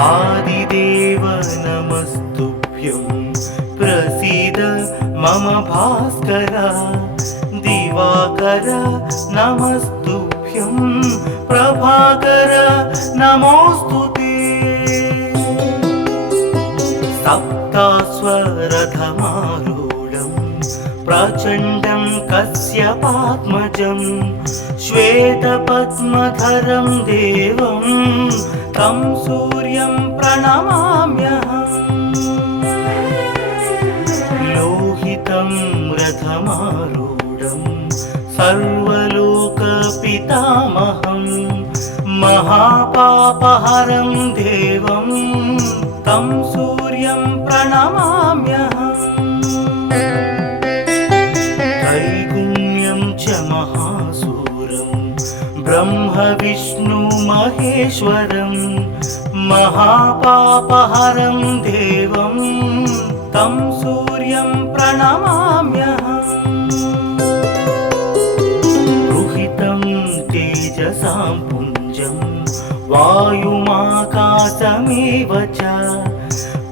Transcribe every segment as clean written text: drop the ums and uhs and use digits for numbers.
आदिदेव नमस्तुभ्यं प्रसीद मम भास्कर दिवाकर नमस्तुभ्यं प्रभाकर नमोस्तुते सप्तास्वरथमारूढं प्रचण्डं कश्यपात्मजं श्वेतपद्मधरं देवं तं सूर्यं प्रणमाम्यहम् लोहितं रथमारूढं सर्वलोकपितामहं महापापहरं देवं तं सूर्यं प्रणमाम्यहम् त्रैगुण्यं च महासूरं ब्रह्म विष्णु महेश्वरं महापापहरं देवं तं सूर्यं प्रणमाम्यहम् रुहितं तेजसां पुञ्जं वायुमाकाशमेव च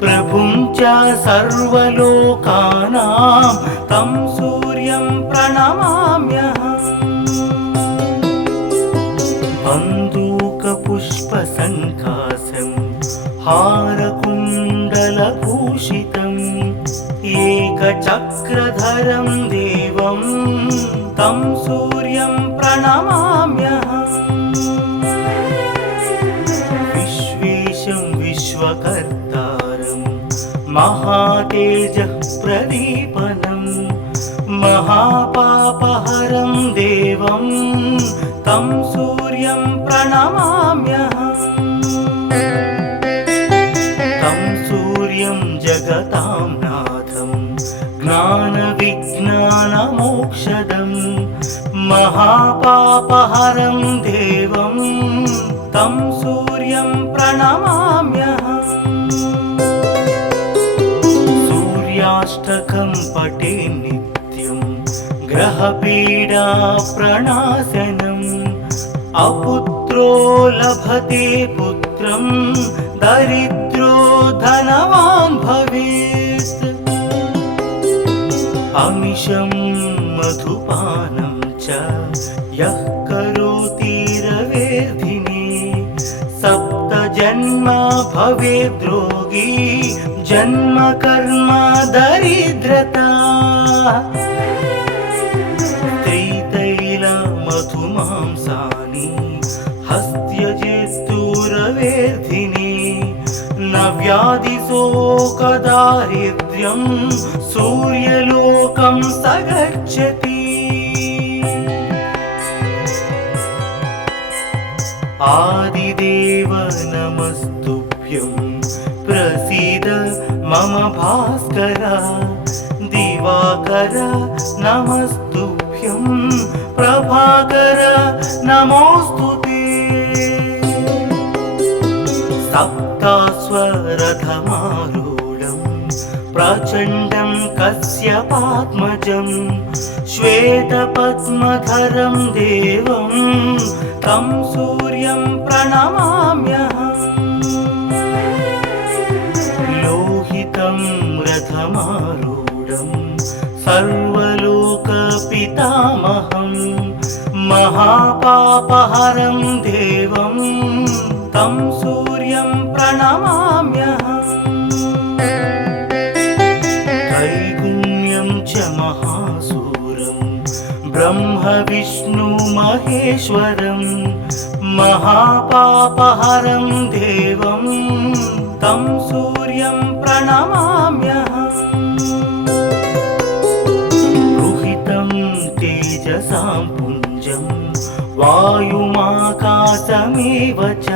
प्रभुं च सर्वलोकानां तं सूर्यं प्रणमाम्यहम् बन्दूकपुष्पसङ्काशं हारकुण्डलभूषितम् एकचक्रधरं देवं तं सूर्यं प्रणमाम्यहम् विश्वेशं विश्वकर्तारं महातेजः प्रदीपनं महापापहरं देवं तं सूर्यं प्रणमाम्यहम् तं सूर्यं जगतां नाथं ज्ञानविज्ञानमोक्षदं महापापहरं देवं तं सूर्यं प्रणमाम्यहम् सूर्याष्टकं पठे नित्यं ग्रहपीडाप्रणाशनम् अपुत्रो लभते पुत्रं दरिद्रो धनवान् भवेत् अमिषं मधुपानं च यः करोति रवेर्धिने सप्तजन्म भवेद्रोगी जन्म कर्म दरिद्रता त्रितैलमधुमांसानि हस्त्यजेस्तुरवेर्धिने न व्याधिशोकदारिद्र्यं सूर्यलोकं स गच्छति आदिदेव नमस्तुभ्यं प्रसीद मम भास्कर दिवाकर नमस्तुभ्यं प्रभाकर नमोस्तुते सप्तास्वरथमारूढं प्रचण्डं कश्यपात्मजं श्वेतपद्मधरं देवं तं सूर्यं प्रणमाम्यहम् लोहितं रथमारूढं सर्वलोकपितामहं महापापहरं देवं तं सूर्यं प्रणमाम्यहम् त्रैगुण्यं च महासूरं ब्रह्म विष्णु महेश्वरं महापापहरं देवं तं सूर्यं प्रणमाम्यहम् रुहितं तेजसां पुञ्जं वायुमाकाशमेव च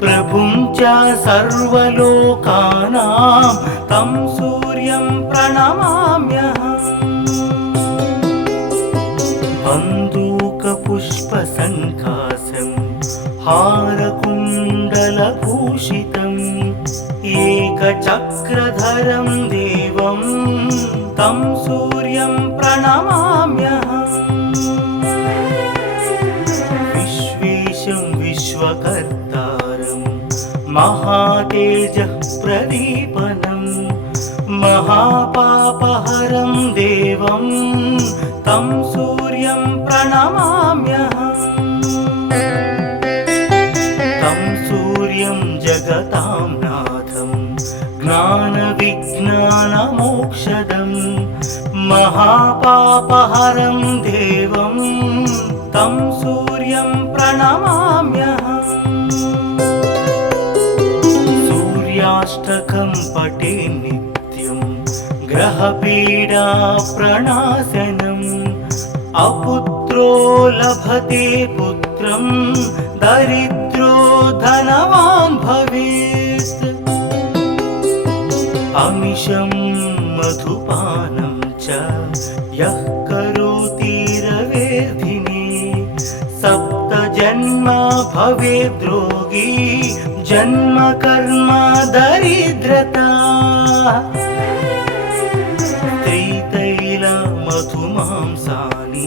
प्रभुं च सर्वलोकानां तं सूर्यं प्रणमाम्यहम् बन्दूकपुष्पसङ्काशं हारकुण्डलभूषितम् एकचक्रधरं देवं तं सूर्यं प्रणमाम्यहम् विश्वेशं विश्वकर्तारं महातेजः प्रदीपनं महापापहरं देवं तं सूर्यं प्रणमाम्यहम् तं सूर्यं जगतां नाथं ज्ञानविज्ञानमोक्षदं महापापहरं देवं तं सूर्यं प्रणमाम्यहम् सूर्याष्टकं पठे नित्यं ग्रहपीडा प्रणाशनम् अपुत्रो लभते पुत्रं दरिद्रो धनवान् भवेत् अमिषं मधुपानं च यः करोति रवेर्धिने सप्तजन्म भवेद्रोगी जन्म कर्म दरिद्रता त्रितैलमधुमांसानि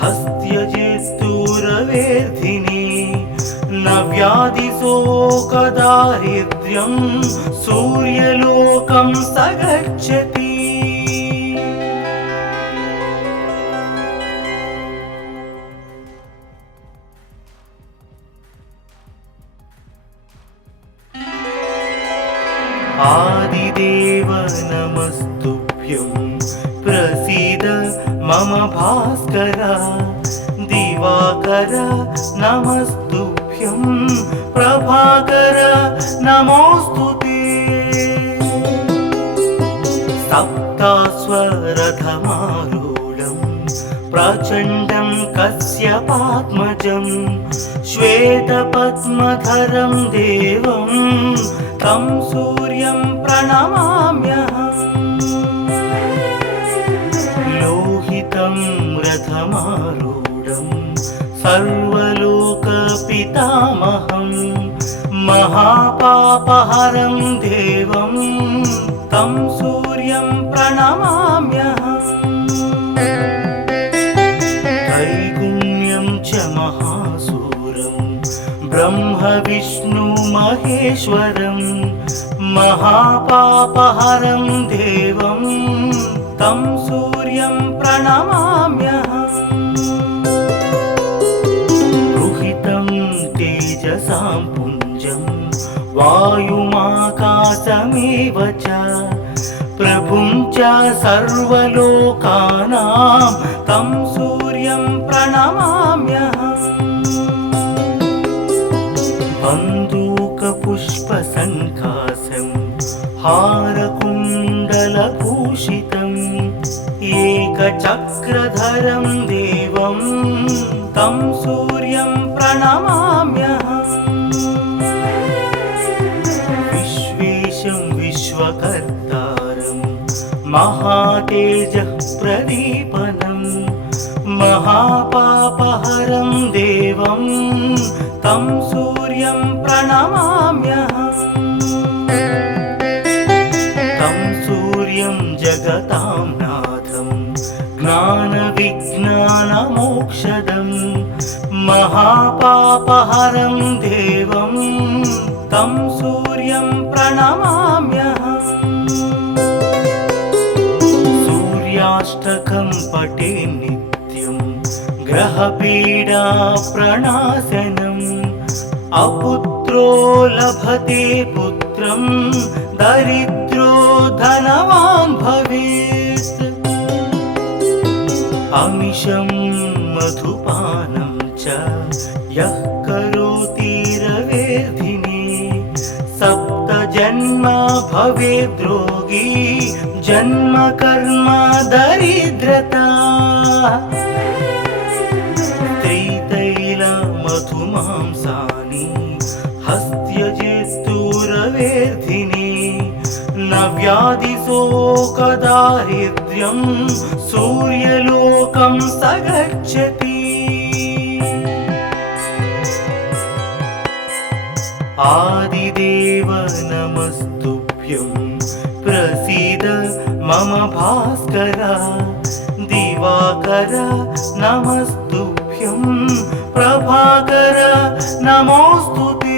हस्त्यजेस्तुरवेर्धिने न व्याधिशोकदारिद्र्यं सूर्यलोकं स गच्छति आदिदेव नमस्तुभ्यं प्रसीद मम भास्कर दिवाकर नमस्तुभ्यं प्रभाकर नमोस्तुते सप्तास्वरथमारूढं प्रचण्डं कश्यपात्मजं श्वेतपद्मधरं देवं तं सूर्यं प्रणमाम्यहम् लोहितं रथमारूढं सर्वलोकपितामहं महापापहरं देवं तं सूर्यं प्रणमाम्यहम् त्रैगुण्यं च महासूरं ब्रह्म विष्णु महेश्वरं महापापहरं देवं तं सूर्यं प्रणमाम्यहम् रुहितं तेजसां पुञ्जं वायुमाकाशमेव च प्रभुं च सर्वलोकानां तं सूर्यं प्रणमाम्यहम् बन्दूकपुष्पसङ्कासं हारकुण्डलभूषितम् एकचक्रधरं देवं तं सूर्यं प्रणमाम्यहम् विश्वेशं विश्वकर्तारं महातेजः प्रदीपनं महापापहरं देवं तं सूर्यं प्रणमाम्यहम् तं सूर्यं जगतां नाथं ज्ञानविज्ञानमोक्षदं महापापहरं देवं तं सूर्यं प्रणमाम्यहम् सूर्याष्टकं पठे नित्यं ग्रहपीडा प्रणाशनम् अपुत्रो लभते पुत्रं दरिद्रो धनवान् भवेत् अमिषं मधुपानं च यः करोति रवेर्धिने सप्तजन्म भवेद्रोगी जन्म कर्म दरिद्रता त्रितैलमधुमांसानि हस्त्यजेस्तुरवेर्धिने न व्याधिशोकदारिद्र्यं सूर्यलोकं स गच्छति आदिदेव नमस्तुभ्यं प्रसीद मम भास्कर दिवाकर नमस्तुभ्यं प्रभाकर नमोस्तुते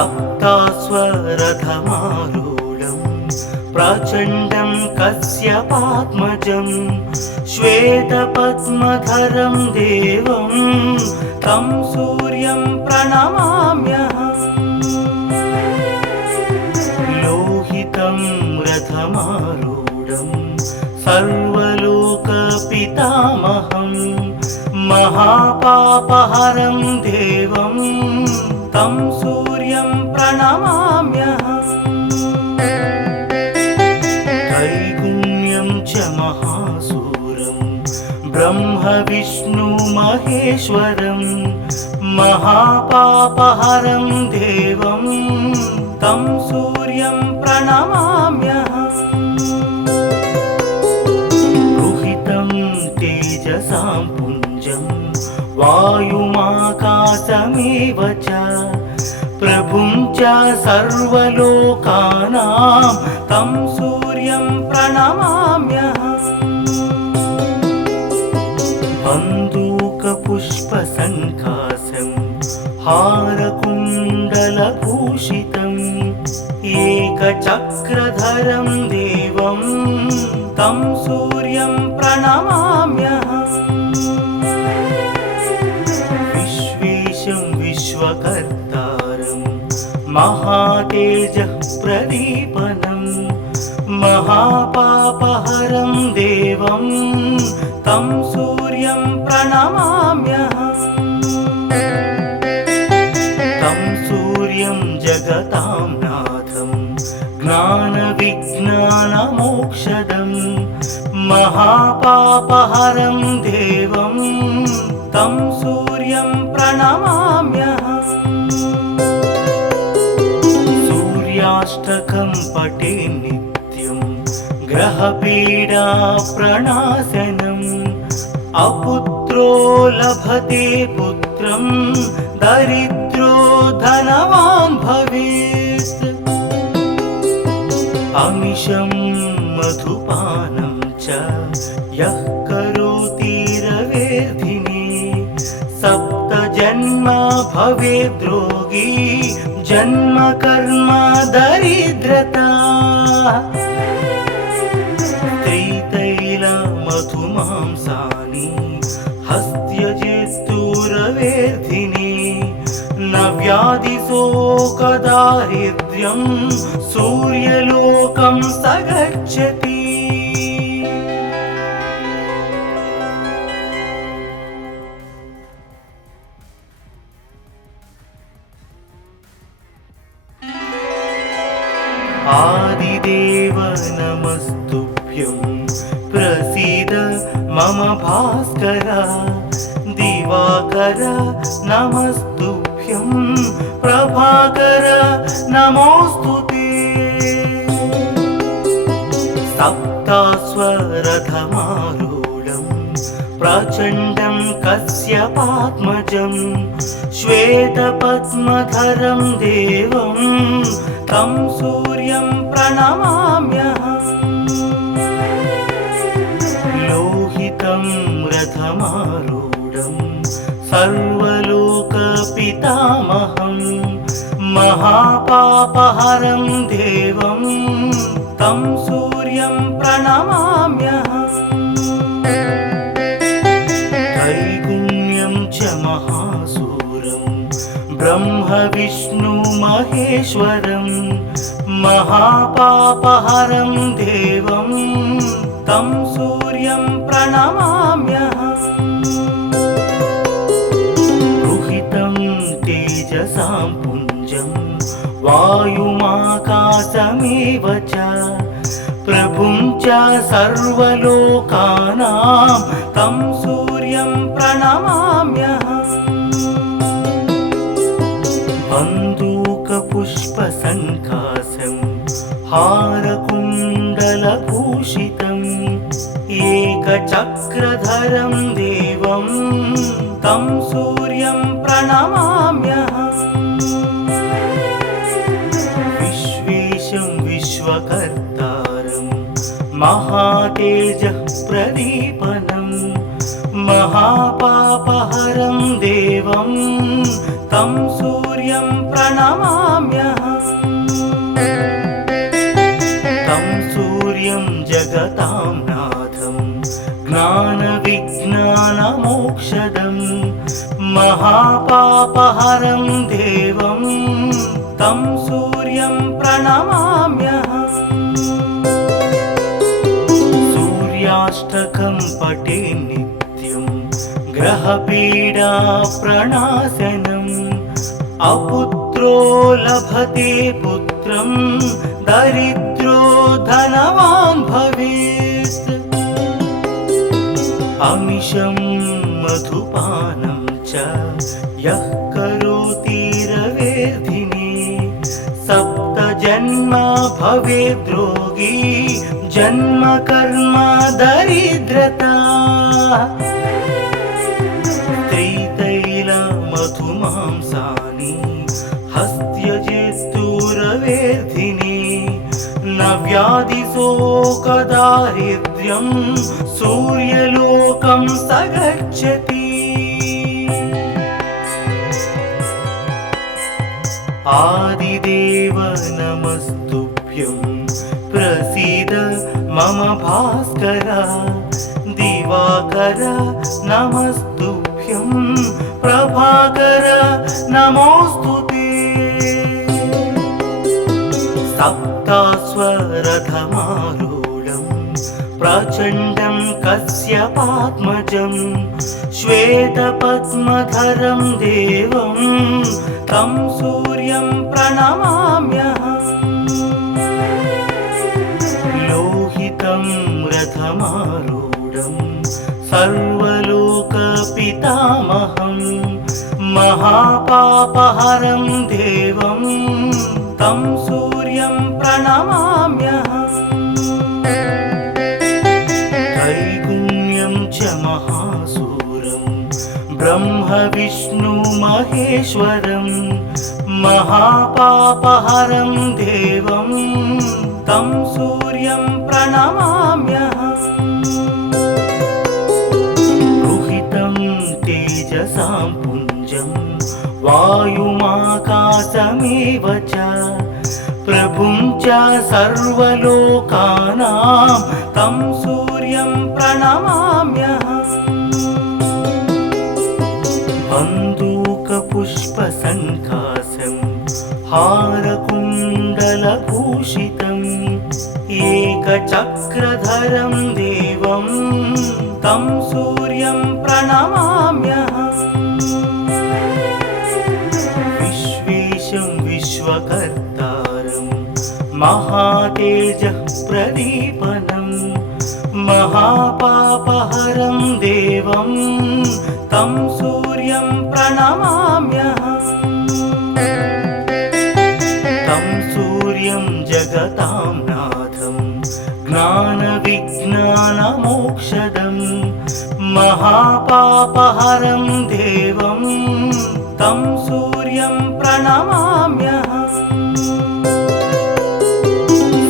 सप्तास्वरथमारूढं प्रचण्डं कश्यपात्मजं श्वेतपद्मधरं देवं तं सूर्यं प्रणमाम्यहम्। लोहितं रथमारूढं सर्वलोकपितामहं महापापहरं देवं तं सूर्यं प्रणमाम्यहम्। त्रैगुण्यं च महासूरं ब्रह्म विष्णु महेश्वरं महापापहरं देवं तं सूर्यं प्रणमाम्यहम्। रुहितं तेजसां पुञ्जं वायुमाकाशमेव च प्रभुं च सर्वलोकानां तं सूर्यं प्रणमाम्यहम्। बन्दूकपुष्पसङ्काशं हारकुण्डलभूषितम् एकचक्रधरं देवं तं सूर्यं प्रणमाम्यहम्। विश्वेशं विश्वकर्तारं महातेजः प्रदीपनं महापापहरं देवं तं सूर्यं प्रणमाम्यहम्। तं सूर्यं जगतां नाथं ज्ञानविज्ञानमोक्षदं महापापहरं देवं तं सूर्यं प्रणमाम्यहम्। सूर्याष्टकं पठे नित्यं ग्रहपीडा प्रणाशनम् अपुत्रो लभते पुत्रं दरिद्रो धनवान् भवेत्। अमिषं मधुपानं च यः करोति रवेर्धिने सप्तजन्म भवेद्रोगी जन्म कर्म दरिद्रता। त्रितैलमधुमांसानि हस्त्यजेस्तुरवेर्धिने न व्याधिशोकदारिद्र्यं सूर्यलोकं स गच्छति। आदिदेव नमस्तुभ्यं प्रसीद मम भास्कर। दिवाकर नमस्तुभ्यं प्रभाकर नमोऽस्तुते। सप्तास्वरथमारूढं प्रचण्डं कश्यपात्मजं श्वेतपद्मधरं देवं तं सूर्यं प्रणमाम्यहम्। लोहितं रथमारूढं सर्वलोकपितामहं महापापहरं देवं तं सूर्यं प्रणमाम्यहम्। त्रैगुण्यं च महासूरं ब्रह्म विष्णु महेश्वरं महापापहरं देवं तं सूर्यं प्रणमाम्यहम्। रुहितं तेजसां पुञ्जं वायुमाकाशमेव च प्रभुं च सर्वलोकानां तं सूर्यं प्रणमाम्यहम्। बन्दूकपुष्पसङ्काशं हारकुण्डलभूषितम् एकचक्रधरं देवं तं सूर्यं प्रणमाम्यहम्। विश्वेशं विश्वकर्तारं महातेजः प्रदीपनं महापापहरं देवं तं सूर्यं प्रणमाम्यहम् तं सूर्यं जगतां नाथं ज्ञानविज्ञानमोक्षदं महापापहरं देवं तं सूर्यं प्रणमाम्यहम् सूर्याष्टकं पठे नित्यं ग्रहपीडा प्रणाशनम् अपुत्रो लभते पुत्रं दरिद्रो धनवान् भवेत् अमिषं मधुपानं च यः करोति रवेर्धिने सप्तजन्म भवेद्रोगी जन्म कर्म दरिद्रता मधुमांसानि हस्त्यजेस्तुरवेर्धिने न व्याधिशोकदारिद्र्यं सूर्यलोकं स गच्छति आदिदेव नमस्तुभ्यं प्रसीद मम भास्कर दिवाकर नमस्तुभ्यं प्रभाकर नमोस्तुते सप्तास्वरथमारूढं प्रचण्डं कश्यपात्मजं श्वेतपद्मधरं देवं तं सूर्यं प्रणमाम्यहम् लोहितं रथमारूढं सर्वलोकपितामहं महापापहरं देवं तं सूर्यं प्रणमाम्यहम् त्रैगुण्यं च महासूरं ब्रह्म विष्णु महेश्वरं महापापहरं देवं तं सूर्यं प्रणमाम्यहम् तेजसां पुञ्जं वायुमाकाशमेव च प्रभुं च सर्वलोकानां तं सूर्यं प्रणमाम्यहम् बन्दूकपुष्पसङ्काशं हारकुण्डलभूषितम् एकचक्रधरं देवं तं सूर्यं प्रणमाम्यहम् विश्वेशं विश्वकर्तारं महातेजः प्रदीपनं महापापहरं देवं तं सूर्यं प्रणमाम्यहम् तं सूर्यं जगतां नाथं ज्ञानविज्ञानमोक्षदं महापापहरं देवं तं सूर्यं प्रणमाम्यहम्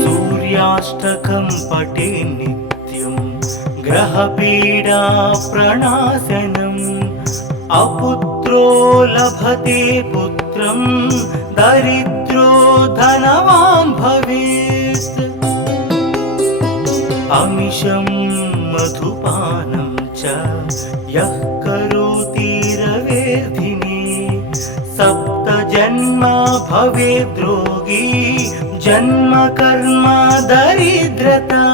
सूर्याष्टकं पठे नित्यं ग्रहपीडा प्रणाशनम् अपुत्रो लभते पुत्रं दरिद्रो धनवान् भवेत् अमिषं मधुपानं च यः करोति रवेर्धिने सप्तजन्म भवेद्रोगी जन्म कर्म दरिद्रता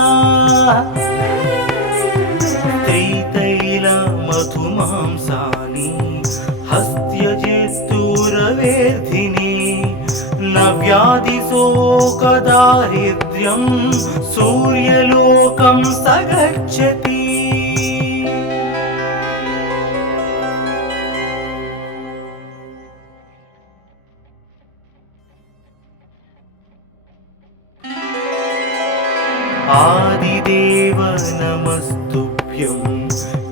मधुमांसानि हस्त्यजेस्तुरवेर्धिने न व्याधिशोकदारिद्र्यं सूर्यलोकं स गच्छति आदिदेव नमस्तुभ्यं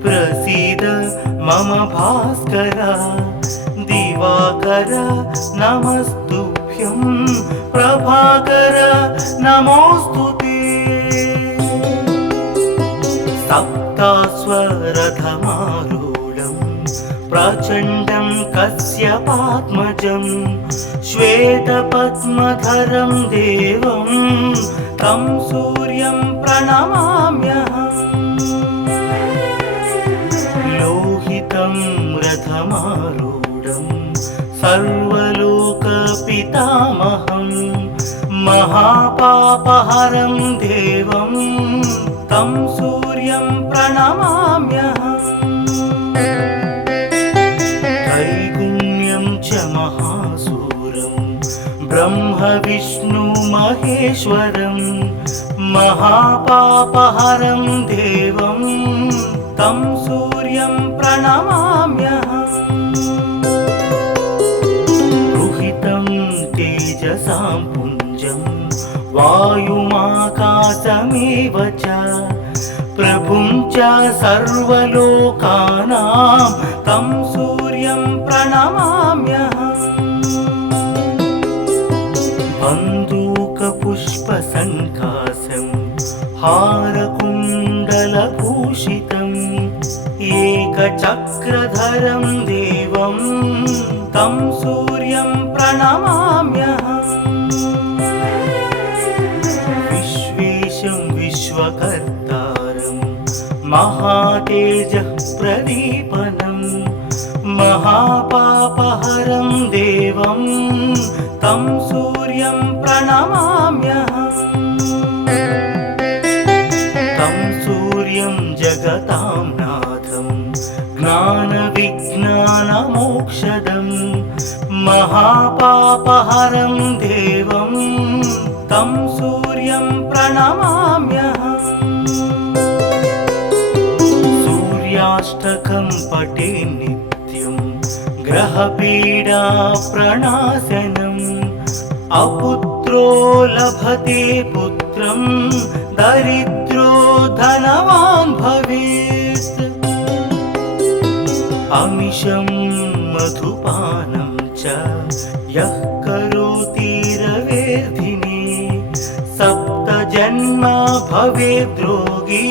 प्रसीद मम भास्कर दिवाकर नमस्तुभ्यं प्रभाकर नमोस्तुते सप्तास्वरथमारूढं प्रचण्डं कश्यपात्मजं श्वेतपद्मधरं देवं तं सूर्यं प्रणमाम्यहम्। लोहितं रथमारूढं सर्वलोकपितामहं महापापहरं देवं तं सूर्यं प्रणमाम्यहम्। त्रैगुण्यं च महासूरं ब्रह्म विष्णु महेश्वरं महापापहरं देवं तं सूर्यं प्रणमाम्यहम्। रुहितं तेजसां पुञ्जं वायुमाकाशमेव च प्रभुं च सर्वलोकानां तं सूर्यं प्रणमाम्यहम्। बन्दूकपुष्पसङ्काशं हारकुण्डलभूषितम् एकचक्रधरं देवं तं सूर्यं प्रणमाम्यहम्। विश्वेशं विश्वकर्तारं महातेजः प्रदीपनं महापापहरं देवं तं सूर्यं प्रणमाम्यहम्। तं सूर्यं जगतां नाथं ज्ञानविज्ञानमोक्षदं महापापहरं देवं तं सूर्यं प्रणमाम्यहम्। सूर्याष्टकं पठे नित्यं ग्रहपीडा प्रणाशनम् अपुत्रो लभते पुत्रं दरिद्रो धनवान् भवेत्। अमिषं मधुपानं च यः करोति रवेर्धिने सप्तजन्म भवेद्रोगी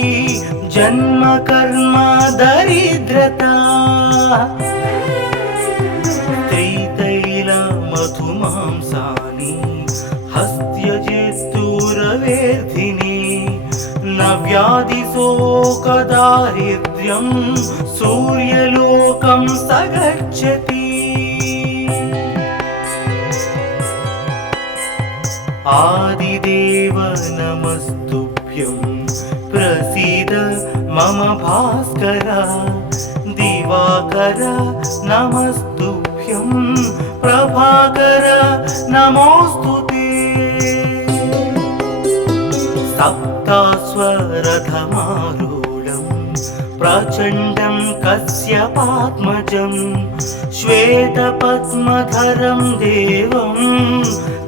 जन्म कर्म दरिद्रता। त्रितैलमधुमांसानि हस्त्यजेस्तुरवेर्धिने न व्याधिशोकदारिद्र्यं सूर्यलोकं स गच्छति। आदिदेव नमस्तुभ्यं प्रसीद मम भास्कर। दिवाकर नमस्तुभ्यं प्रभाकर नमोऽस्तुते। सप्तास्वरथमारूढं प्रचण्डं कश्यपात्मजं श्वेतपद्मधरं देवं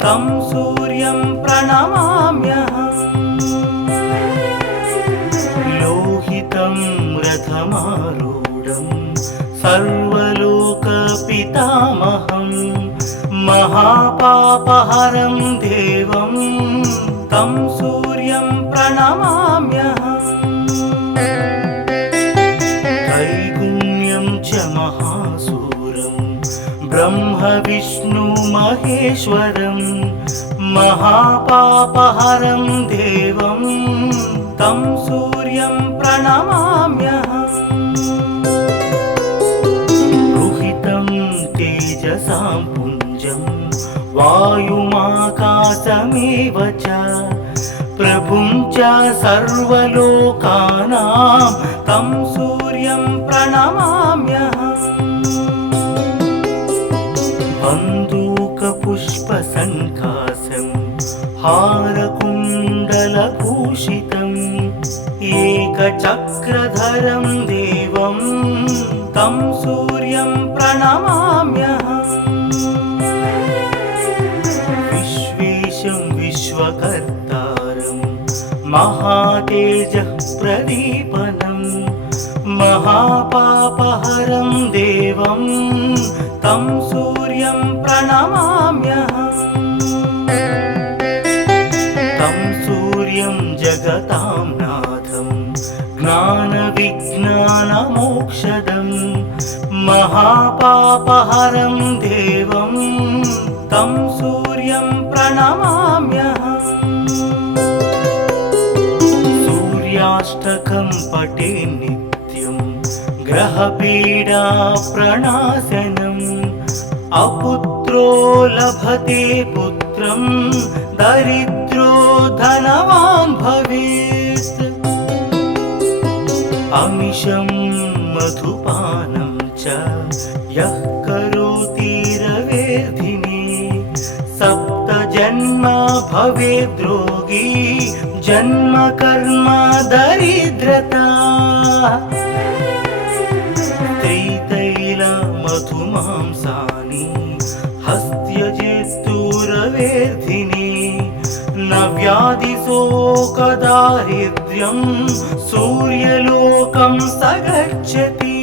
तं सूर्यं प्रणमाम्यहम्। लोहितं रथमारूढं सर्वलोकपितामहं महापापहरं देवं तं सूर्यं प्रणमाम्यहम्। त्रैगुण्यं च महासूरं ब्रह्म विष्णु महेश्वरं महापापहरं देवं तं सूर्यं प्रणमाम्यहम्। रुहितं तेजसां पुञ्जं वायुमाकाशमेव च प्रभुं च सर्वलोकानां तं सूर्यं प्रणमाम्यहम्। बन्दूकपुष्पसङ्काशं हारकुण्डलभूषितम् एकचक्रधरं देवं तं सूर्यं प्रणमाम्यहम्। विश्वेशं विश्वकर्तारं महातेजः प्रदीपनं महापापहरं देवं तं सूर्यं प्रणमाम्यहम्। तं सूर्यं जगतां नाथं ज्ञानविज्ञानमोक्षदं ज्ञानविज्ञानमोक्षदं महापापहरं देवं तं सूर्यं प्रणमाम्यहम्। सूर्याष्टकं पठे नित्यं ग्रहपीडा प्रणाशनम्। अपुत्रो लभते पुत्रं दरिद्रो धनवान् भवेत्। अमिषं मधुपानं च यः करोति रवेर्धिने सप्तजन्म भवेद्रोगी जन्म कर्म दरिद्रता। त्रितैलमधुमांसानि हस्त्यजेस्तुरवेर्धिने न व्याधिशोकदारिद्र्यं सूर्यलोकं स गच्छति।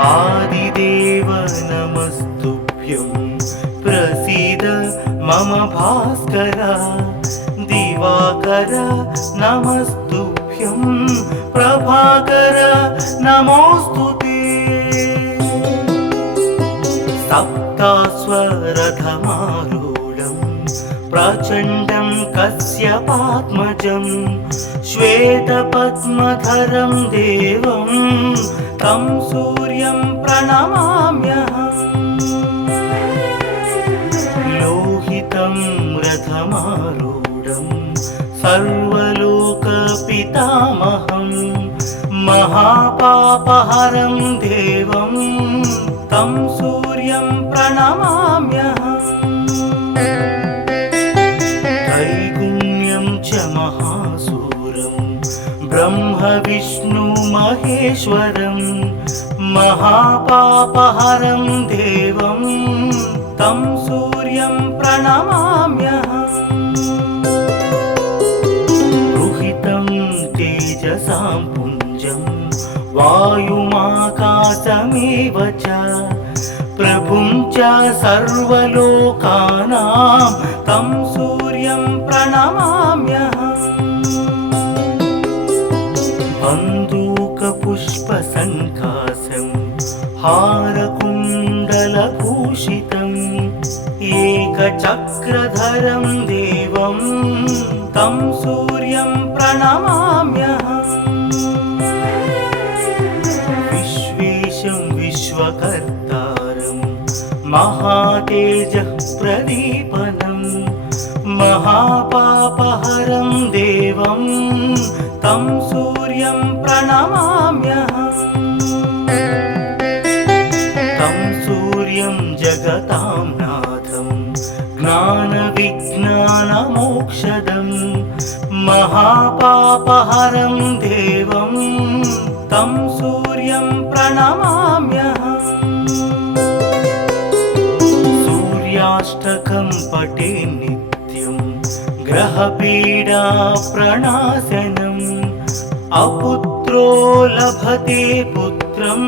आदिदेव नमस्तुभ्यं प्रसीद मम भास्कर। दिवाकर नमस्तुभ्यं प्रभाकर नमोऽस्तुते। सप्तास्वरथमारूढं प्रचण्डं कश्यपात्मजं श्वेतपद्मधरं देवं तं सूर्यं प्रणमाम्यहम्। लोहितं रथमारूढं सर्वलोकपितामहं महापापहरं देवं तं सूर्यं प्रणमाम्यहम्। त्रैगुण्यं च महासूरं ब्रह्म विष्णु महेश्वरं महापापहरं देवं तं सूर्यं प्रणमाम्यहम्। रुहितं तेजसां पुञ्जं वायुमाकाशमेव च प्रभुं च सर्वलोकानां तं सूर्यं प्रणमाम्यहम्। बन्दूकपुष्पसङ्कासं हारकुण्डलभूषितम् एकचक्रधरं देवं तं सूर्यं प्रणमाम्यहम्। विश्वेशं विश्वकर्तारं महातेजः प्रदीपनं महापापहरं देवं तं सूर्यं प्रणमाम्यहम्। तं सूर्यं जगतां नाथं ज्ञानविज्ञानमोक्षदं महापापहरं देवं तं सूर्यं प्रणमाम्यहम्। सूर्याष्टकं पठे नित्यं ग्रहपीडा प्रणाशनम्। अपुत्रो लभते पुत्रं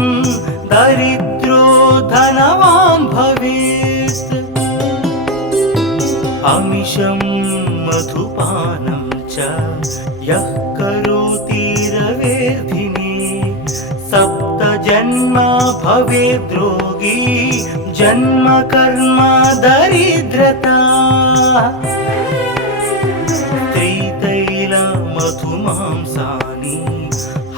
दरिद्रो धनवान् भवेत्। अमिषं मधुपानं च यः करोति रवेर्धिने सप्तजन्म भवेद्रोगी जन्म कर्म दरिद्रता। त्रितैलमधुमांसानि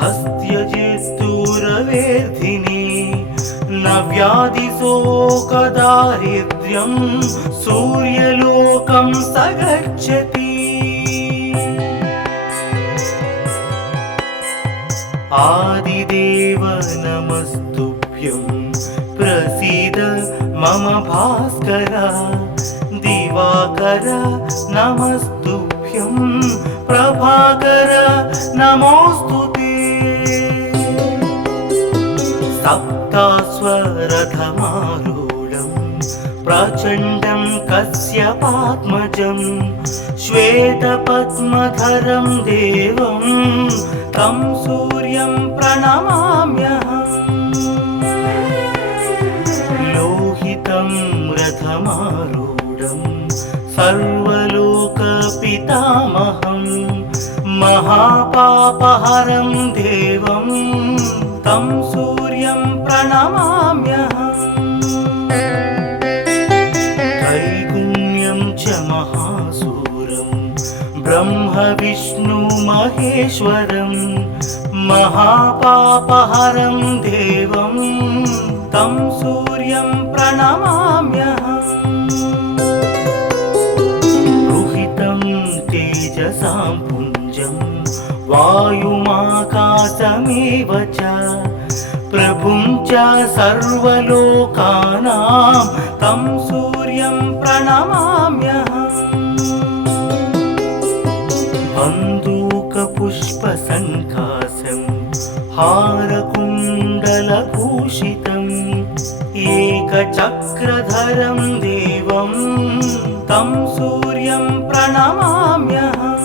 हस्त्यजेस्तुरवेर्धिने न व्याधिशोकदारिद्र्यं सूर्यलोकं स गच्छति। आदिदेव नमस्तुभ्यं प्रसीद मम भास्कर। दिवाकर नमस्तुभ्यं प्रभाकर नमोऽस्तुते। सप्तास्वरथमारूढं प्रचण्डं कश्यपात्मजं श्वेतपद्मधरं देवं तं सूर्यं प्रणमाम्यहम्। रथमारूढं सर्वलोकपितामहं महापापहरं देवं तं सूर्यं प्रणमाम्यहम् त्रैगुण्यं च महासूरं ब्रह्म विष्णु महेश्वरं महापापहरं देवं तं सूर्यं प्रणमाम्यहम् रुहितं तेजसां पुञ्जं वायुमाकाशमेव च प्रभुं च सर्वलोकानां तं सूर्यं प्रणमाम्यहम् बन्दूकपुष्पसङ्कासं हारकुण्डलभूषितम् एकचक्रधरं देवं तं सूर्यं प्रणमाम्यहम्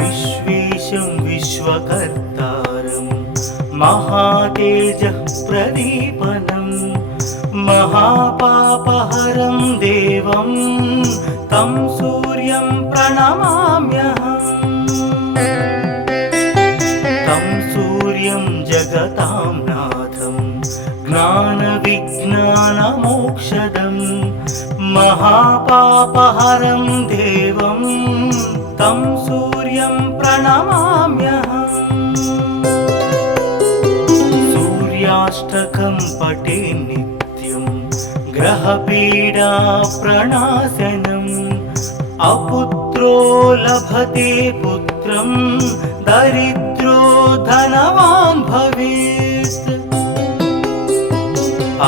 विश्वेशं विश्वकर्तारं महातेजः प्रदीपनं महापापहरं देवं तं सूर्यं प्रणमाम्यहम् तं सूर्यं जगतां नाथं ज्ञानविज्ञानमोक्षदं महापापहरं देवं तं सूर्यं प्रणमाम्यहम् सूर्याष्टकं पठे नित्यं ग्रहपीडा प्रणाशनम् अपुत्रो लभते पुत्रं दरिद्रो धनवान् भवेत्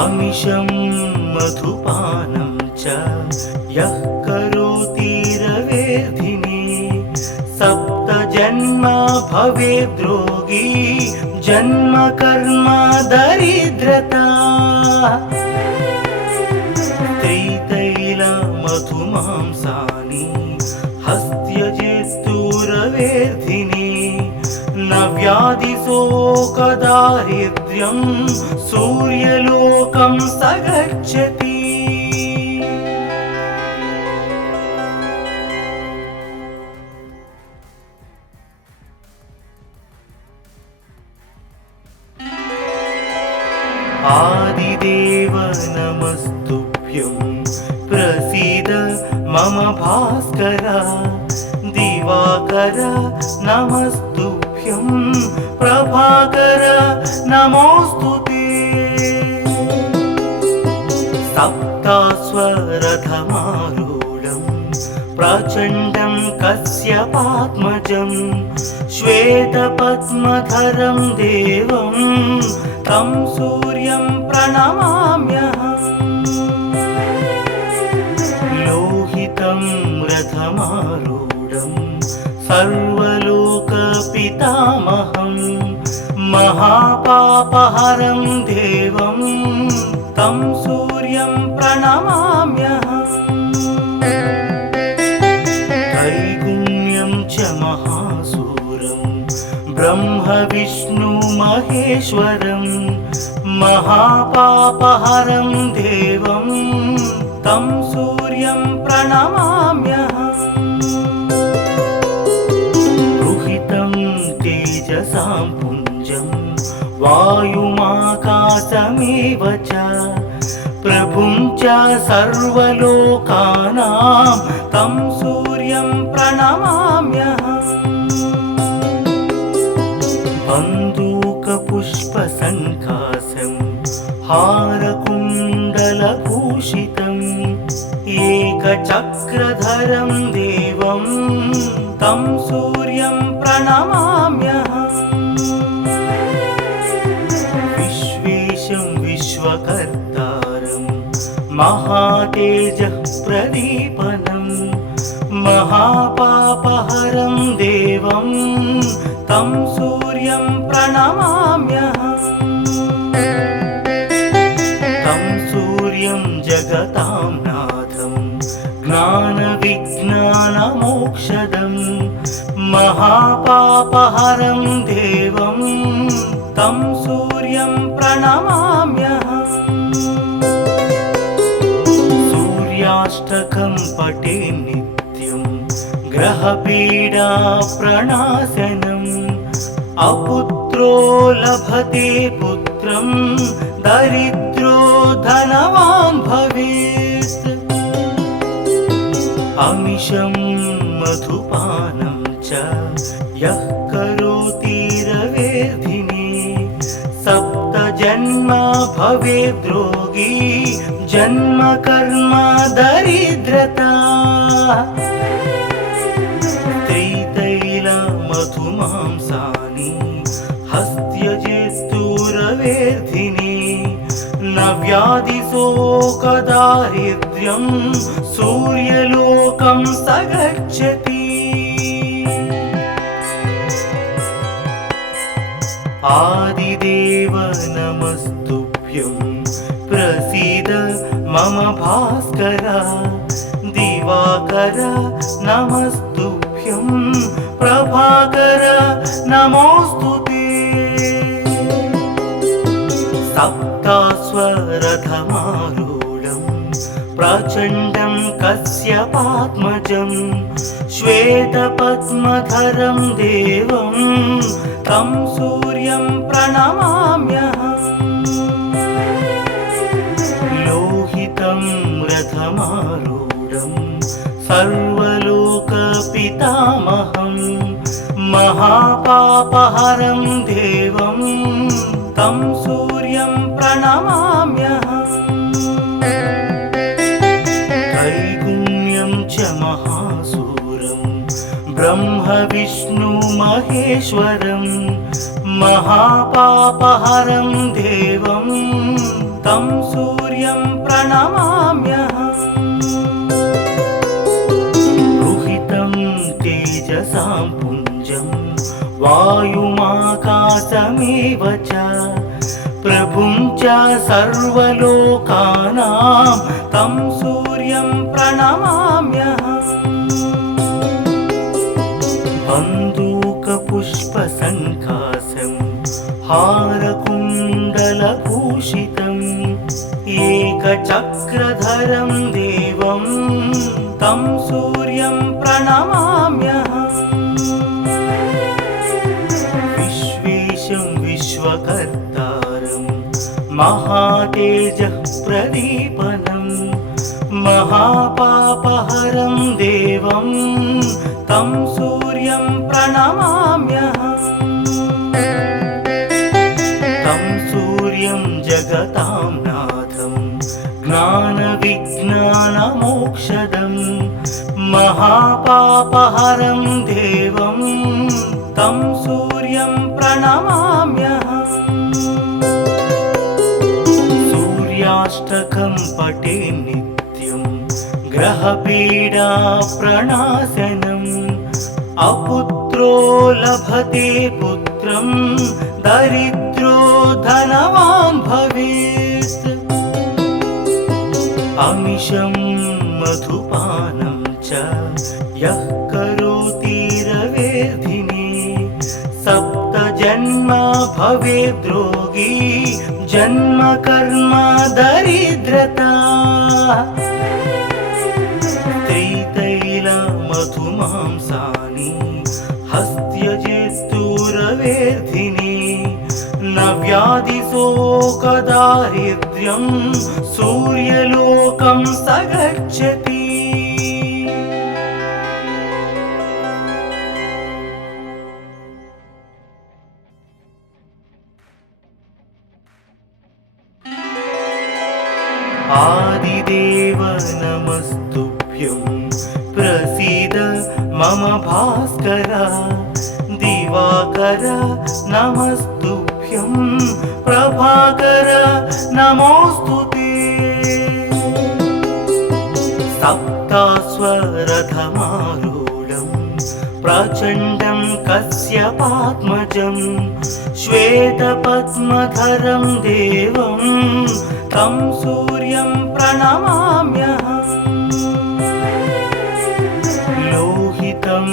अमिषं मधुपानं च यः करोति रवेर्धिने सप्तजन्म भवेद्रोगी जन्म कर्म दरिद्रता त्रितैलमधुमांसानि हस्त्यजेस्तुरवेर्धिने न व्याधिशोकदारिद्र्यं सूर्यलोकं स गच्छति आदिदेव नमस्तुभ्यं प्रसीद मम भास्कर दिवाकर नमस्तुभ्यं प्रभाकर नमोस्तुते सप्ताश्वरथमारूढं प्रचण्डं कश्यपात्मजं श्वेतपद्मधरं देवं तं सूर्यं प्रणमाम्यहम् लोहितं रथमारूढं सर्वलोकपितामहं महापापहरं देवं तं सूर्यं प्रणमाम्यहम् त्रैगुण्यं च महासूरं ब्रह्म विष्णु महेश्वरं महापापहरं देवं तं सूर्यं प्रणमाम्यहम् रुहितं तेजसां पुञ्जं वायुमाकाशमेव च प्रभुं च सर्वलोकानां तं सूर्यं प्रणमाम्यहम् बन्दूकपुष्पसङ्कासं हारकुण्डलभूषितम् एकचक्रधरं देवं तं सूर्यं प्रणमाम्यहम् विश्वेशं विश्वकर्तारं महातेजः प्रदीपनं महापापहरं देवं तं सूर्यं प्रणमाम्यहम् तं सूर्यं जगतां नाथं ज्ञानविज्ञानमोक्षदं महापापहरं देवं तं सूर्यं प्रणमाम्यहम् सूर्याष्टकं पठे नित्यं ग्रहपीडा प्रणाशनम् अपुत्रो लभते पुत्रं दरिद्रो धनवान् भवेत् अमिषं मधुपानं च यः करोति रवेर्धिने सप्त जन्म भवेद्रोगी जन्म कर्म दरिद्रता त्रितैल मधुमांसानि हस्त्यजेस्तुरवेर्धिने न व्याधिशोकदारिद्र्यं सूर्यलोकं स गच्छति आदिदेव नमस्तुभ्यं प्रसीद मम भास्कर दिवाकर नमस्तुभ्यं प्रभाकर नमोस्तुते सप्तास्वरथमारूढं प्रचण्डं कश्यपात्मजं श्वेतपद्मधरं देवं तं सूर्यं प्रणमाम्यहम् लोहितं रथमारूढं सर्वलोकपितामहं महापापहरं देवं तं सूर्यं प्रणमाम्यहम् त्रैगुण्यं च महासूरं ब्रह्म विष्णु महेश्वरं महापापहरं देवं तं सूर्यं प्रणमाम्यहम् रुहितं तेजसां पुञ्जं वायुमाकाशमेव च प्रभुं च सर्वलोकानां तं सूर्यं प्रणमाम्यहम् बन्दूकपुष्पसङ्कासं हारकुण्डलभूषितम् एकचक्रधरं देवं तं सूर्यं प्रणमाम्यहम् विश्वेशं विश्वकर्तारं महातेजः प्रदीपनं महापापहरं देवं तं सूर्यं प्रणमाम्यहम् तं सूर्यं जगतां नाथं ज्ञानविज्ञानमोक्षदं महापापहरं देवं तं सूर्यं प्रणमाम्यहम् सूर्याष्टकं पठे नित्यं ग्रहपीडा प्रणाशनम् अपुत्रो लभते पुत्रं दरिद्रो धनवान् भवेत् अमिषं मधुपानं च यः करोति रवेर्धिने सप्त जन्म भवेद्रोगी जन्म कर्म दरिद्रता त्रितैल मधुमांसानि हस्त्यजेस्तुरवेर्धिने न व्याधिशोकदारिद्र्यं सूर्यलोकं स गच्छति आदिदेव नमस्तुभ्यं प्रसीद मम भास्कर दिवाकर नमस्तुभ्यं प्रभाकर नमोस्तुते सप्तास्वरथमारूढं प्रचण्डं कश्यपात्मजं श्वेतपद्मधरं देवं तं सूर्यं प्रणमाम्यहम् लोहितं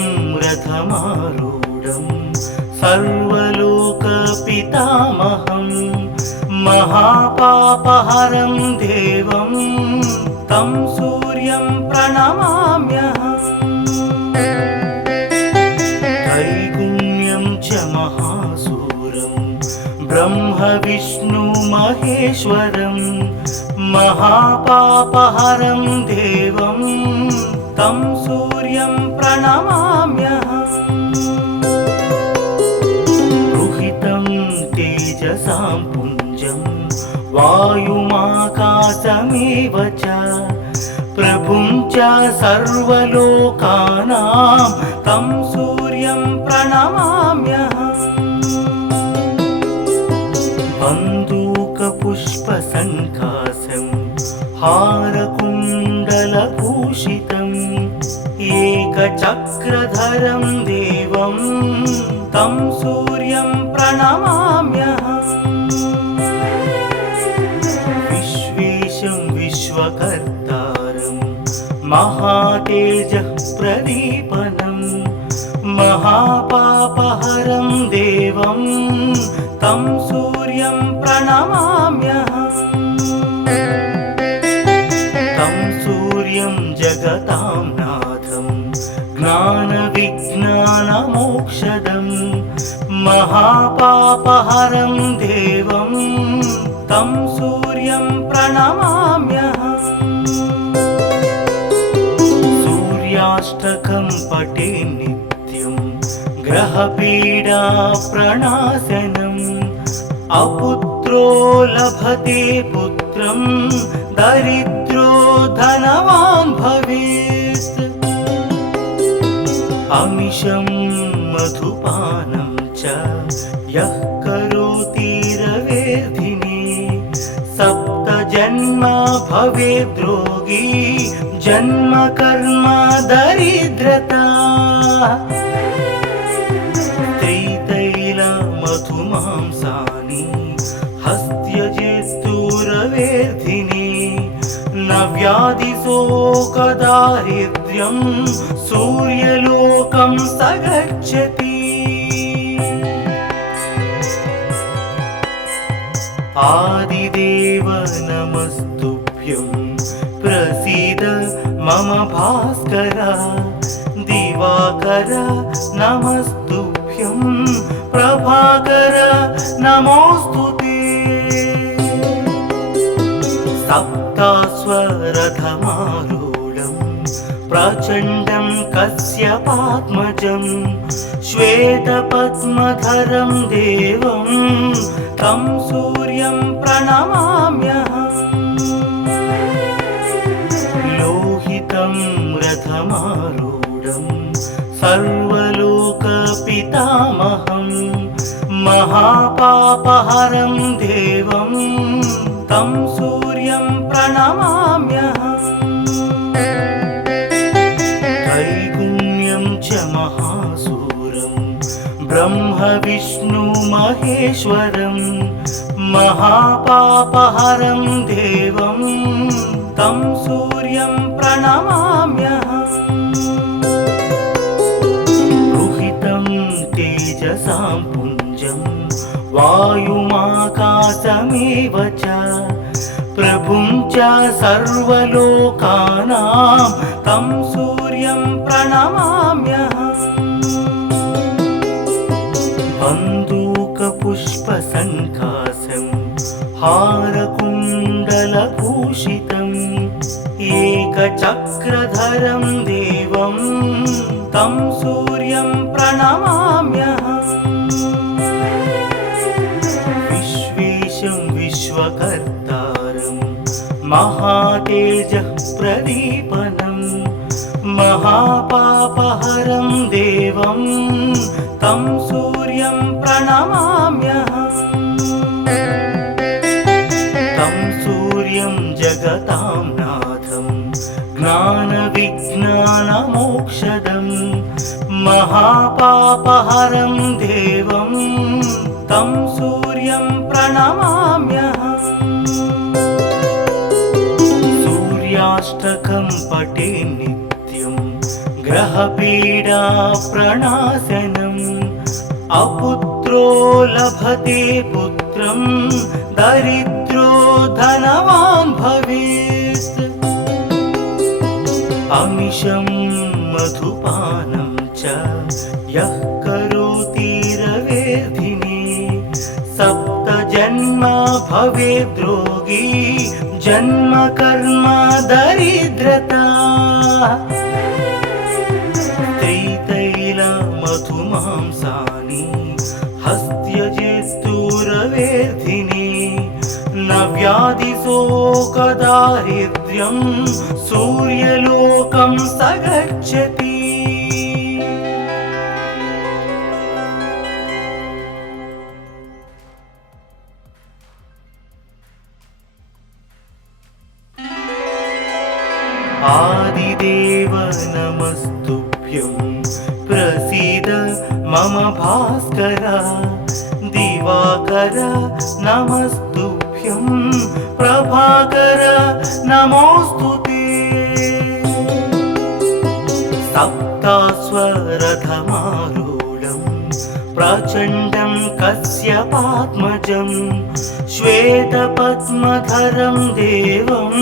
रथमारूढं सर्वलोकपितामहं महापापहरं देवं तं सूर्यं सूर्यं प्रणमाम्यहम् त्रैगुण्यं च महासूरं ब्रह्म विष्णु महेश्वरं महापापहरं देवं तं सूर्यं प्रणमाम्यहम् रुहितं तेजसां पुञ्जं वायुमाकाशमेव च प्रभुं च सर्वलोकानां तं सूर्यं प्रणमाम्यहम् बन्दूकपुष्पसङ्कासं हारकुण्डलभूषितम् एकचक्रधरं देवं तं सूर्यं प्रणमाम्यहम् विश्वेशं विश्वकर्तारं महातेजः प्रदीपनं महापापहरं देवं तं सूर्यं प्रणमाम्यहम् तं सूर्यं जगतां नाथं ज्ञानविज्ञानमोक्षदं महापापहरं देवं तं सूर्यं प्रणमाम्यहम् सूर्याष्टकं पठे नित्यं ग्रहपीडा प्रणाशनम् अपुत्रो लभते पुत्रं दरिद्रो धनवान् भवेत् अमिषं मधुपानं च यः करोति रवेर्धिने सप्तजन्म भवेद्रोगी जन्म कर्म दरिद्रता त्रितैलमधुमांसानि हस्त्यजेस्तुरवेर्धिने न व्याधिशोकदारिद्र्यं सूर्यलोकं स गच्छति आदिदेव नमस्तुभ्यं प्रसीद मम भास्कर दिवाकर नमस्तुभ्यं प्रभाकर नमोऽस्तुते सप्तास्वरथमारूढं प्रचण्डं कश्यपात्मजं श्वेतपद्मधरं देवं तं सूर्यं प्रणमाम्यहम् लोहितं रथमारूढं सर्वलोकपितामहं महापापहरं देवं तं सूर्यं प्रणमाम्यहम् त्रैगुण्यं च महासूरं ब्रह्म विष्णु महेश्वरं महापापहरं देवं तं सूर्यं प्रणमाम्यहम् रुहितं तेजसां पुञ्जं वायुमाकाशमेव च प्रभुं च सर्वलोकानां तं सूर्यं प्रणमाम्यहम् बन्दूकपुष्पसङ्कासं हारकुण्डलभूषितम् एकचक्रधरं देवं तं सूर्यं प्रणमाम्यहम् विश्वेशं विश्वकर्तारं महातेजः प्रदीपनं महापापहरं देवं तं सूर्यं प्रणमाम्यहम् तं सूर्यं जगतां नाथं ज्ञानविज्ञानमोक्षदं महापापहरं देवं तं सूर्यं प्रणमाम्यहम् सूर्याष्टकं पठे नित्यं ग्रहपीडा प्रणाशनम् अपुत्रो लभते पुत्रं दरिद्रो धनवान् भवेत् अमिषं मधुपानं च यः करोति रवेर्धिने सप्तजन्म भवेद्रोगी जन्म कर्म दरिद्रता मधुमांसानि हस्त्यजेस्तुरवेर्धिने न व्याधिशोकदारिद्र्यं सूर्यलोकं स गच्छति। आदिदेव नमस्तुभ्यं प्रसीद मम भास्कर दिवाकर नमस्तुभ्यं प्रभाकर नमोस्तुते। सप्तास्वरथमारूढं प्रचण्डं कश्यपात्मजं श्वेतपद्मधरं देवं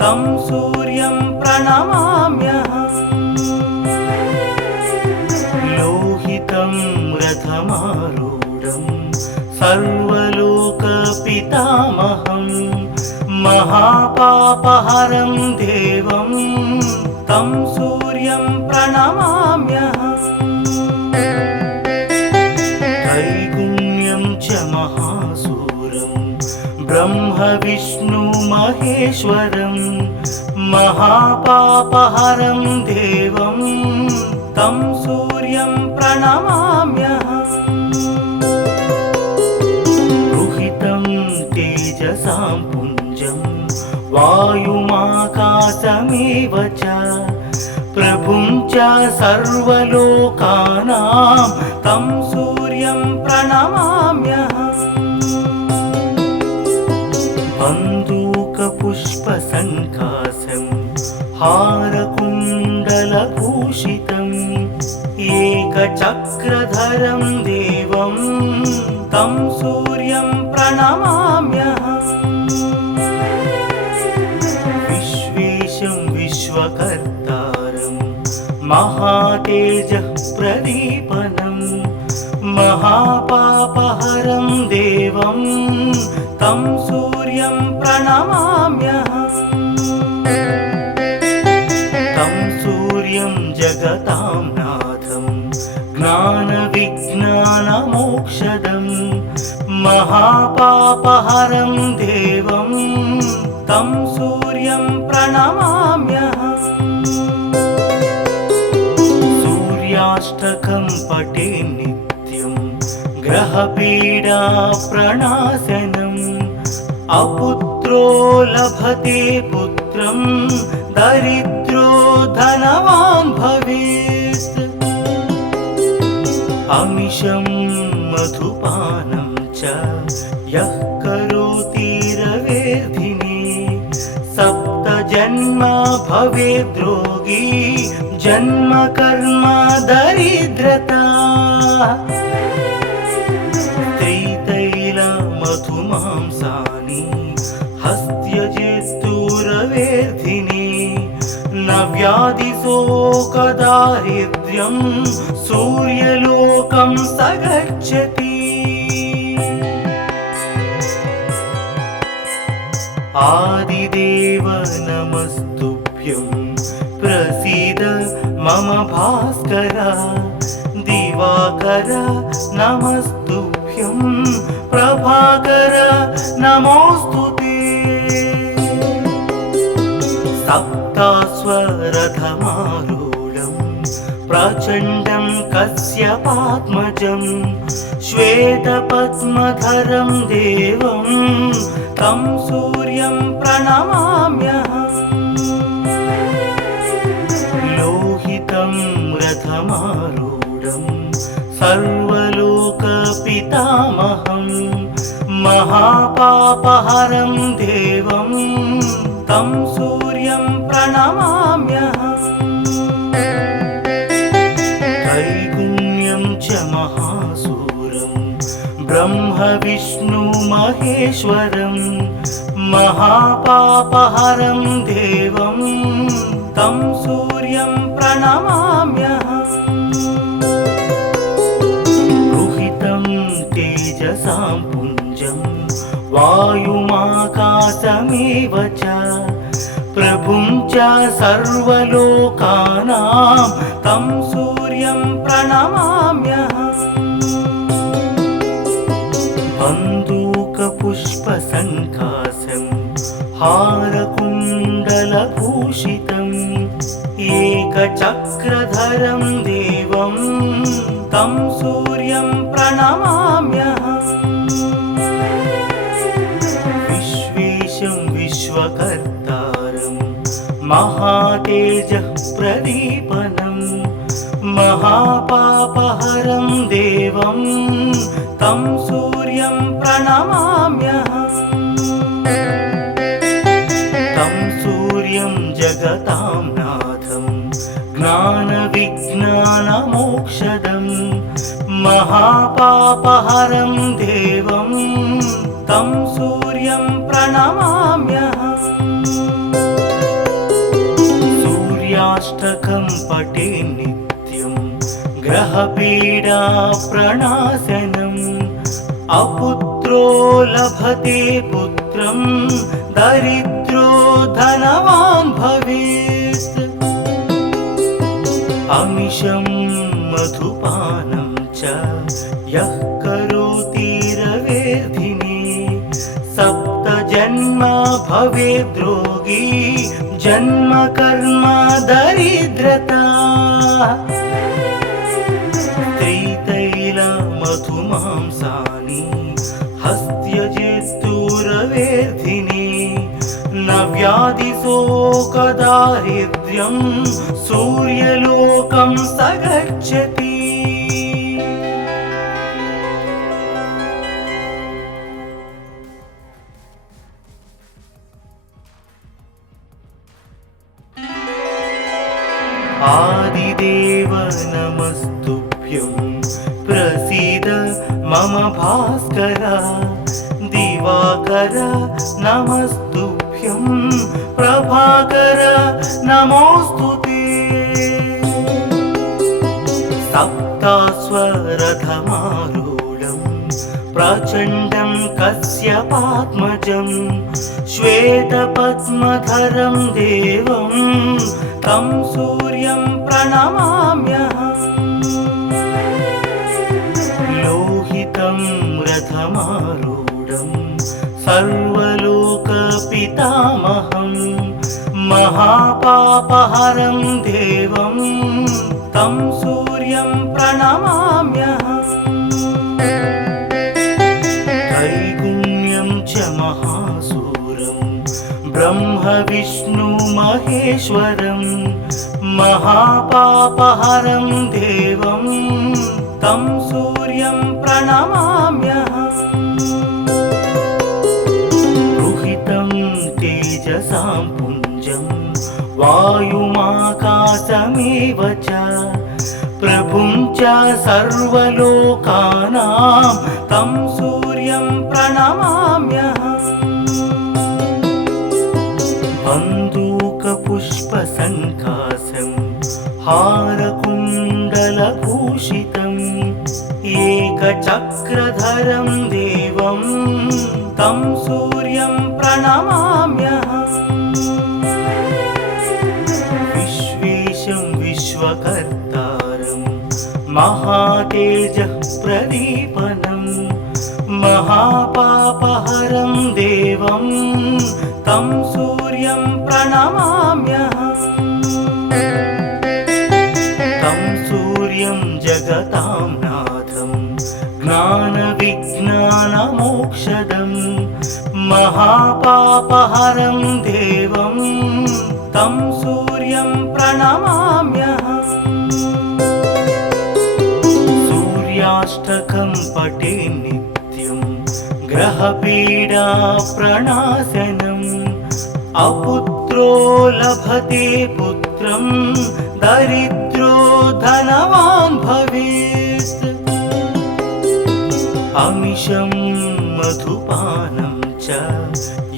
तं सूर्यं प्रणमाम्यहम्। लोहितं रथमारूढं सर्वलोकपितामहं महापापहरं देवं तं सूर्यं प्रणमाम्यहम्। त्रैगुण्यं च महासूरं ब्रह्म विष्णु महेश्वरं महापापहरं देवं तं सूर्यं प्रणमाम्यहम्। रुहितं तेजसां पुञ्जं वायुमाकाशमेव च प्रभुं च सर्वलोकानां तं सूर्यं प्रणमाम्यहम्। बन्दूकपुष्पसङ्कासं हारकुण्डलभूषितम् एकचक्रधरं देवं तं सूर्यं प्रणमाम्यहम्। विश्वेशं विश्वकर्तारं महातेजः प्रदीपनं महापापहरं देवं तं सूर्यं प्रणमाम्यहम्। तं सूर्यं जगतां नाथं ज्ञानविज्ञानमोक्षदं महापापहरं देवं तं सूर्यं प्रणमाम्यहम्। सूर्याष्टकं पठे नित्यं ग्रहपीडा प्रणाशनम् अपुत्रो लभते पुत्रं दरिद्रो धनवान् भवेत्। अमिषं मधुपानं च यः करोति रवेर्धिने सप्तजन्म भवेद्रोगी जन्म कर्म दरिद्रता। मधुमांसानि हस्त्यजेस्तुरवेर्धिने न व्याधिशोकदारिद्र्यं सूर्यलोकं स गच्छति। आदिदेव नमस्तुभ्यं प्रसीद मम भास्कर दिवाकर नमस्तुभ्यं प्रभाकर नमोस्तुते। सप्तास्वरथमारूढं प्रचण्डं कश्यपात्मजं श्वेतपद्मधरं देवं तं सूर्यं प्रणमाम्यहम्। लोहितं रथमारूढं सर्वलोकपितामहं महापापहरं देवं तं सूर्यं प्रणमाम्यहम्। त्रैगुण्यं च महासूरं ब्रह्म विष्णु महेश्वरं महापापहरं देवं तं सूर्यं प्रणमाम्यहम् रुहितं तेजसां पुञ्जं वायुमाकाशमेव च प्रभुं च सर्वलोकानां तं सूर्यं प्रणमाम्यहम् बन्दूकपुष्पसङ्काशं हारकुण्डलभूषितम् एकचक्रधरं देवं तं सूर्यं प्रणमाम्यहम् विश्वेशं विश्वकर्तारं महातेजः प्रदीपनं महापापहरं देवं तं सूर्यं प्रणमाम्यहम् तं सूर्यं जगतां नाथं ज्ञानविज्ञानमोक्षदं महापापहरं देवं तं सूर्यं प्रणमाम्यहम् सूर्याष्टकं पठे नित्यं ग्रहपीडा प्रणाशनम् अपुत्रो लभते पुत्रं दरिद्रो धनवान् भवेत् अमिषं मधुपानं च यः करोति रवेर्धिने सप्तजन्म भवेद्रोगी जन्म कर्म दरिद्रता त्रितैलमधुमांसानि हस्त्यजेस्तुरवेर्धिने न व्याधिशोकदारिद्र्यं सूर्यलोकं स गच्छति आदिदेव नमस्तुभ्यं प्रसीद मम भास्कर दिवाकर नमस्तुभ्यं प्रभाकर नमोस्तुते सप्तास्वरथमारूढं प्रचण्डं कश्यपात्मजं श्वेतपद्मधरं देवं तं सूर्यं प्रणमाम्यहम् लोहितं रथमारूढं सर्वलोकपितामहं महापापहरं देवं तं सूर्यं प्रणमाम्यहम् त्रैगुण्यं च महासूरं ब्रह्म विष्णु महेश्वरं महापापहरं देवं तं सूर्यं प्रणमाम्यहम् रुहितं तेजसां पुञ्जं वायुमाकाशमेव च प्रभुं च सर्वलोकानां तं सूर्यं प्रणमाम्यहम् बन्दूकपुष्पसङ्काशं हारकुण्डलभूषितम् एकचक्रधरं देवं तं सूर्यं प्रणमाम्यहम् विश्वेशं विश्वकर्तारं महातेजः प्रदीपनं महापापहरं देवं तं सूर्यं प्रणमाम्यहम् तं सूर्यं जगतां नाथं ज्ञानविज्ञानमोक्षदं महापापहरं देवं तं सूर्यं प्रणमाम्यहम् सूर्याष्टकं पठे नित्यं ग्रहपीडा प्रणाशनम् अपुत्रो लभते पुत्रं दरिद्रो धनवान् भवेत् अमिषं मधुपानं च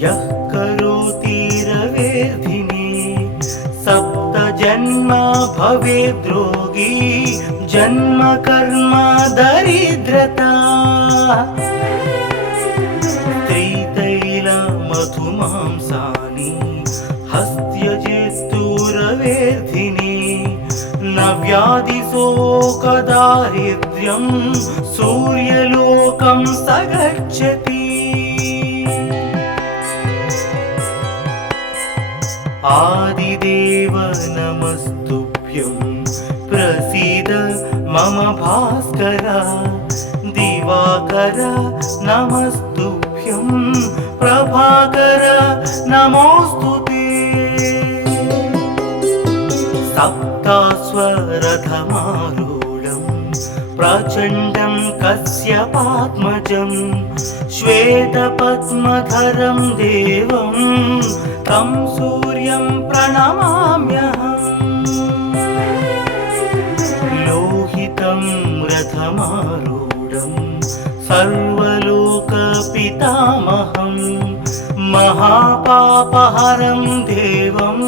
यः करोति रवेर्धिने जन्म भवेद्रोगी जन्म कर्म दरिद्रता त्रितैल मधुमांसानि हस्त्यजेस्तुरवेर्धिनि न व्याधिशोकदारिद्र्यं सूर्यलोकं स गच्छति आदिदेव नमस्तुभ्यं प्रसीद मम भास्कर दिवाकर नमस्तुभ्यं प्रभाकर नमोस्तुते सप्तास्वरथमारूढं प्रचण्डं कश्यपात्मजं श्वेतपद्मधरं देवं तं सूर्यं प्रणमाम्यहम् लोहितं रथमारूढं सर्वलोकपितामहं महापापहरं देवं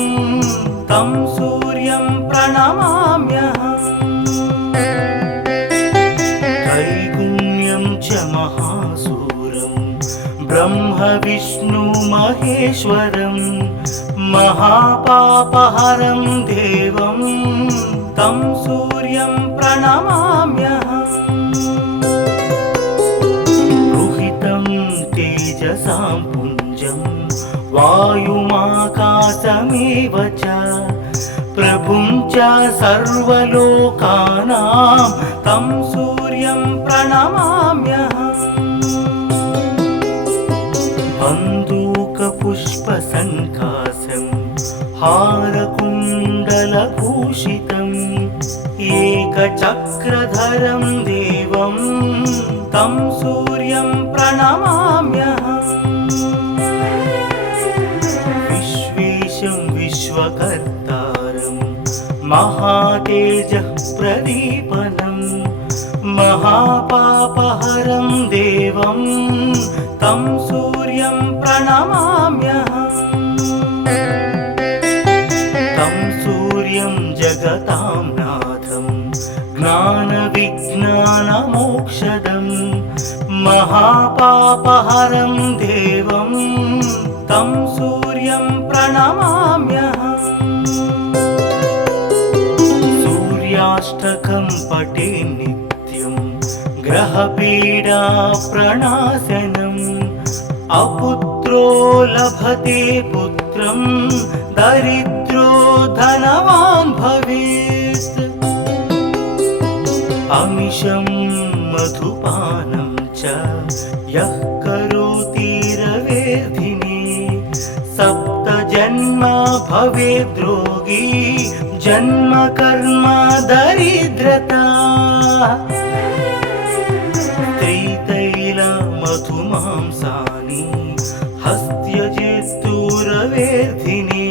तं सूर्यं प्रणमाम्यहम् त्रैगुण्यं च महासूरं ब्रह्म विष्णु महेश्वरं महापापहरं देवं तं सूर्यं प्रणमाम्यहम् रुहितं तेजसां पुञ्जं वायुमाकाशमेव च प्रभुं च सर्वलोकानां तं सूर्यं प्रणमाम्यहम् बन्दूकपुष्पसङ्कासं हारकुण्डलभूषितम् एकचक्रधरं देवं तं सूर्यं प्रणमाम्यहम् विश्वेशं विश्वकर्तारं महातेजः प्रदीपनं महापापहरं देवं तं सूर्यं प्रणमाम्यहम् तं सूर्यं जगतां नाथं ज्ञानविज्ञानमोक्षदं महापापहरं देवं तं सूर्यं प्रणमाम्यहम् सूर्याष्टकं पठे नित्यं ग्रहपीडा प्रणाशनम् अपुत्रो लभते पुत्रं दरिद्रो धनवान् भवेत् अमिषं मधुपानं च यः करोति रवेर्धिनि सप्तजन्म भवेद्रोगी जन्म कर्म दरिद्रता त्रितैल मधुमांसानि हस्त्यजेस्तुरवेर्धिनि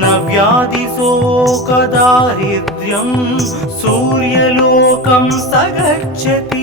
न व्याधिशोकदारिद्र्यं सूर्यलोकं स गच्छति